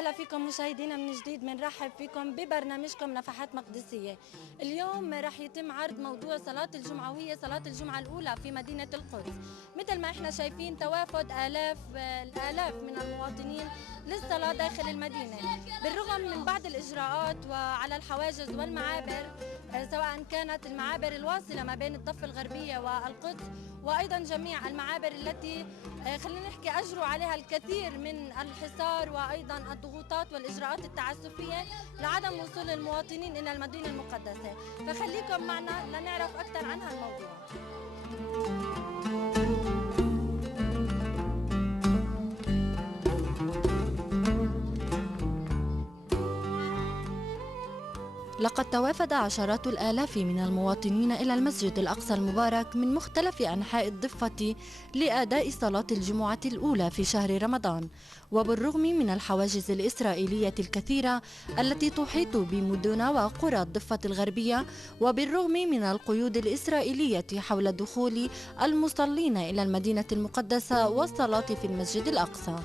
وسهلا فيكم مشاهدينا من جديد. بنرحب فيكم ببرنامجكم نفحات مقدسية. اليوم رح يتم عرض موضوع صلاة الجمعة، وهي صلاة الجمعة الأولى في مدينة القدس. مثل ما احنا شايفين توافد الآلاف من المواطنين للصلاة داخل المدينة، بالرغم من بعض الإجراءات وعلى الحواجز والمعابر، سواء كانت المعابر الواصلة ما بين الضفة الغربية والقدس، وأيضا جميع المعابر التي خلينا نحكي أجروا عليها الكثير من الحصار وأيضا الضغوطات والإجراءات التعسفية لعدم وصول المواطنين إلى المدينة المقدسة. فخليكم معنا لنعرف أكثر عن هالموضوع. لقد توافد عشرات الآلاف من المواطنين إلى المسجد الأقصى المبارك من مختلف أنحاء الضفة لأداء صلاة الجمعة الأولى في شهر رمضان، وبالرغم من الحواجز الإسرائيلية الكثيرة التي تحيط بمدن وقرى الضفة الغربية، وبالرغم من القيود الإسرائيلية حول دخول المصلين إلى المدينة المقدسة والصلاة في المسجد الأقصى.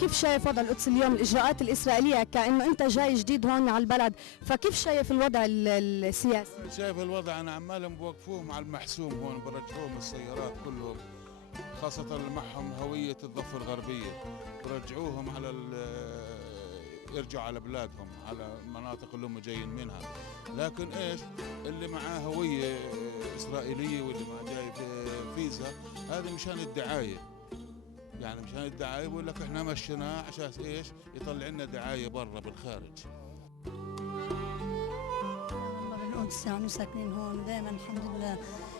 كيف شايف وضع القدس اليوم؟ الإجراءات الإسرائيلية كأنه أنت جاي جديد هون على البلد، فكيف شايف الوضع السياسي؟ شايف الوضع، أنا عمالهم بوقفوهم على المحسوم هون، برجعوهم السيارات كلهم، خاصة اللي معهم هوية الضفة الغربية برجعوهم على يرجعوا على بلادهم، على المناطق اللي هم جايين منها. لكن ايش اللي معاه هوية إسرائيلية واللي ما جاي فيزا، هذا مشان الدعاية، يعني مشان الدعاية بقول لك احنا مشيناه عشان ايش؟ يطلع لنا دعاية برا بالخارج. والله بالقدس يعني ساكنين هون دائما الحمد لله،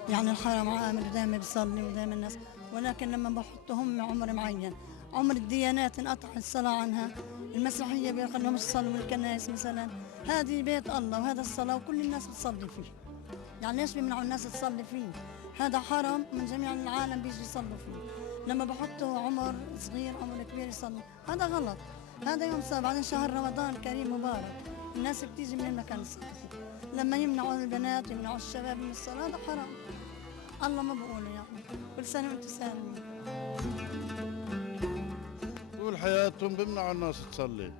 يعني الحرم عامر ودائما بيصلي ودائما الناس، ولكن لما بحطهم عمر معين، عمر الديانات انقطع الصلاة عنها. المسيحية بيقول لهم يصلوا بالكنائس مثلا، هذه بيت الله وهذا الصلاة وكل الناس بتصلي فيه. يعني ليش بيمنعوا الناس تصلي فيه؟ هذا حرم من جميع العالم بيجي يصلوا فيه. لما بحطوا عمر صغير عمر كبير يصلي، هذا غلط. هذا يوم صعب، بعدين شهر رمضان كريم مبارك، الناس بتيجي من المكان الصحي. لما يمنعوا البنات يمنعوا الشباب من الصلاة، هذا حرام. الله ما بقوله يعني. كل سنة وانتم سالمين. طول حياتهم بيمنعوا الناس تصلي،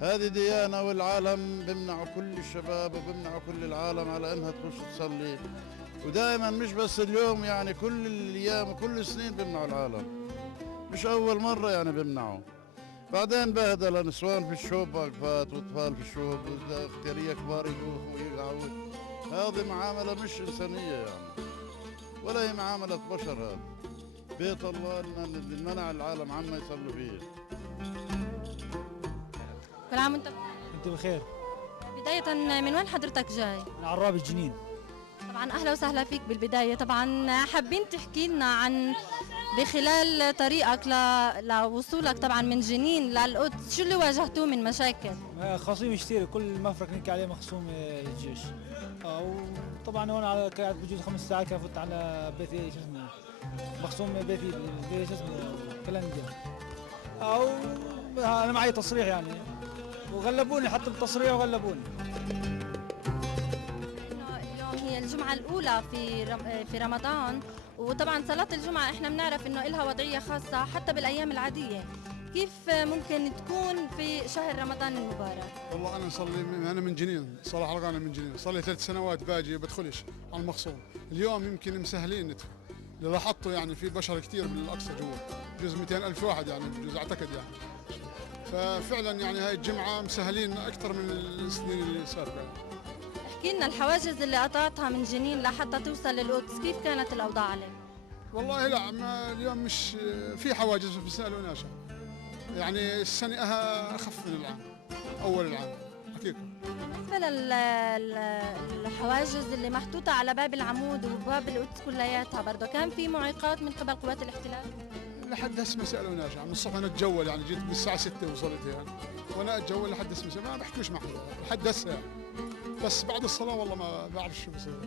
هذه ديانة، والعالم بيمنعوا كل الشباب وبيمنعوا كل العالم على انها تخش تصلي. ودائما مش بس اليوم، يعني كل الايام وكل السنين بيمنعوا العالم، مش اول مرة يعني بيمنعوا. بعدين بهدلة نسوان في الشوب واقفات واطفال في الشوب واختيارية كبار يدوخوا ويقعوا. هذه معاملة مش إنسانية يعني، ولا هي معاملة بشر. هذا بيت الله اللي منع العالم عما يصلوا فيه. كل عام وانت بخير. بداية من وين حضرتك جاي؟ من عراب الجنين. طبعا أهلا وسهلا فيك بالبداية. طبعا حابين تحكي لنا عن بخلال طريقك لوصولك طبعا من جنين للقدس، شو اللي واجهتوه من مشاكل؟ خصيم كثير، كل مفرق نحكي عليه مخصوم الجيش. وطبعا هون على قاعد بجوز 5 ساعات فوت على بيت شو اسمه مخصوم بيتي شو اسمه كلنديا. او انا معي تصريح يعني، وغلبوني حتى بالتصريح وغلبوني. هي الجمعة الأولى في رمضان، وطبعا صلاة الجمعة احنا بنعرف انه إلها وضعية خاصة حتى بالأيام العادية. كيف ممكن تكون في شهر رمضان المبارك؟ والله أنا نصلي، أنا من جنين، صلاح أنا من جنين، صلي 3 سنوات باجي بدخلش على المخصوم. اليوم يمكن مسهلين اللي لاحظته، يعني في بشر كثير بالأقصى جوا، بجوز 200,000 واحد يعني بجوز أعتقد يعني. ففعلا يعني هاي الجمعة مسهلين أكثر من السنين اللي سابقة. احكي لنا الحواجز اللي قطعتها من جنين لحتى توصل للقدس، كيف كانت الأوضاع عليك؟ والله لا، ما اليوم مش في حواجز بيسألوناش، يعني السنة أخف من العام، أول العام حقيقة. بالنسبة للحواجز اللي محطوطة على باب العمود وباب القدس كلياتها، برضه كان في معيقات من قبل قوات الاحتلال؟ لحد هسه ما سألوناش، يعني من الصبح أنا أتجول، يعني جيت من الساعة 6 وصلت يعني، وأنا أتجول لحد هسه ما بحكيش مع حدا لحد هسه يعني. بس بعد الصلاة والله ما بعرف شو بصير.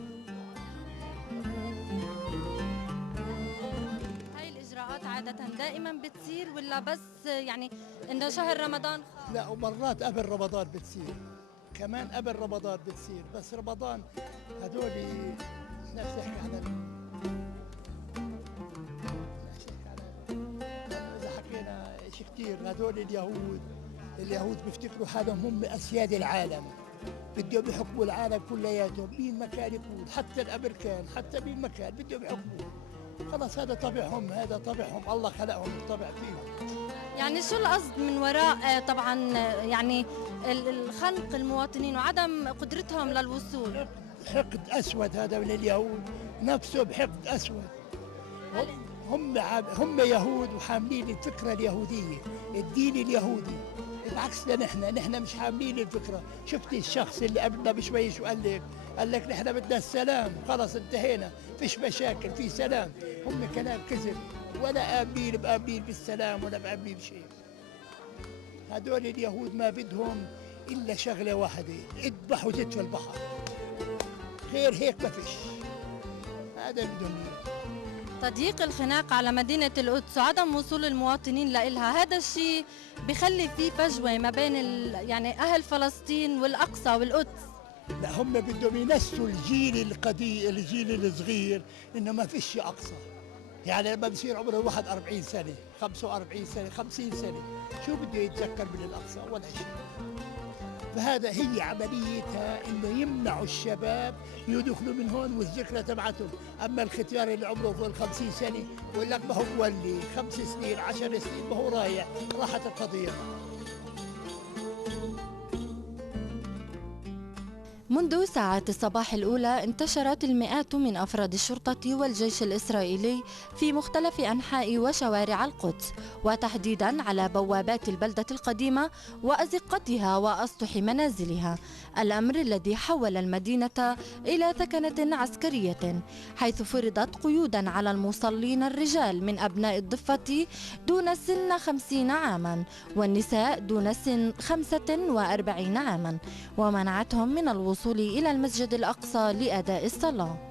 هاي الإجراءات عادة دائما بتصير ولا بس يعني إنه شهر رمضان؟ لا، ومرات قبل رمضان بتصير، كمان قبل رمضان بتصير، بس رمضان هذول نفس يحكي على إذا حكينا شيء كثير، هذول اليهود بيفتكروا حالهم هم أسياد العالم، بدهم يحكموا العالم كلياته، مين ما كان يكون، حتى الأمريكان، حتى مين ما كان بدهم يحكموا. خلص هذا طبعهم، هذا طبعهم، الله خلقهم طبع فيهم. يعني شو القصد من وراء طبعا يعني الخنق المواطنين وعدم قدرتهم للوصول؟ حقد أسود هذا من اليهود، نفسهم حقد أسود. هم يهود وحاملين الفكرة اليهودية، الدين اليهودي، بعكسنا نحن مش حاملين الفكرة. شفتي الشخص اللي قبلنا بشوي شو قال لك نحن بدنا السلام، خلص انتهينا، فيش مشاكل، في سلام. هم كلام كذب، ولا بآمنين بالسلام ولا بآمنين بشيء. هدول اليهود ما بدهم إلا شغلة واحدة، اذبحوا زيت في البحر، غير هيك ما فيش. هذا بدهم إياه. تضييق الخناق على مدينة القدس وعدم وصول المواطنين لإلها، هذا الشيء بخلي في فجوة ما بين يعني أهل فلسطين والأقصى والقدس. لا، هم بدهم ينسوا الجيل القديم، الجيل الصغير، إنه ما فيش أقصى. يعني لما بصير عمره الواحد 40 سنة، 45 سنة، 50 سنة، شو بده يتذكر من الأقصى؟ ولا شيء. فهذا هي عمليتها، انه يمنعوا الشباب يدخلوا من هون والذكرى تبعتهم. اما الختيار اللي عمره فوق ال 50 سنه بقول لك ما هو مولي 5 سنين 10 سنين، ما هو رايح، راحت القضيه. منذ ساعات الصباح الأولى انتشرت المئات من أفراد الشرطة والجيش الإسرائيلي في مختلف أنحاء وشوارع القدس، وتحديداً على بوابات البلدة القديمة وأزقتها وأسطح منازلها، الأمر الذي حول المدينة إلى ثكنة عسكرية، حيث فرضت قيوداً على المصلين الرجال من أبناء الضفة دون سن 50 عاماً والنساء دون سن 45 عاماً، ومنعتهم من الوصول إلى المسجد الأقصى لأداء الصلاة.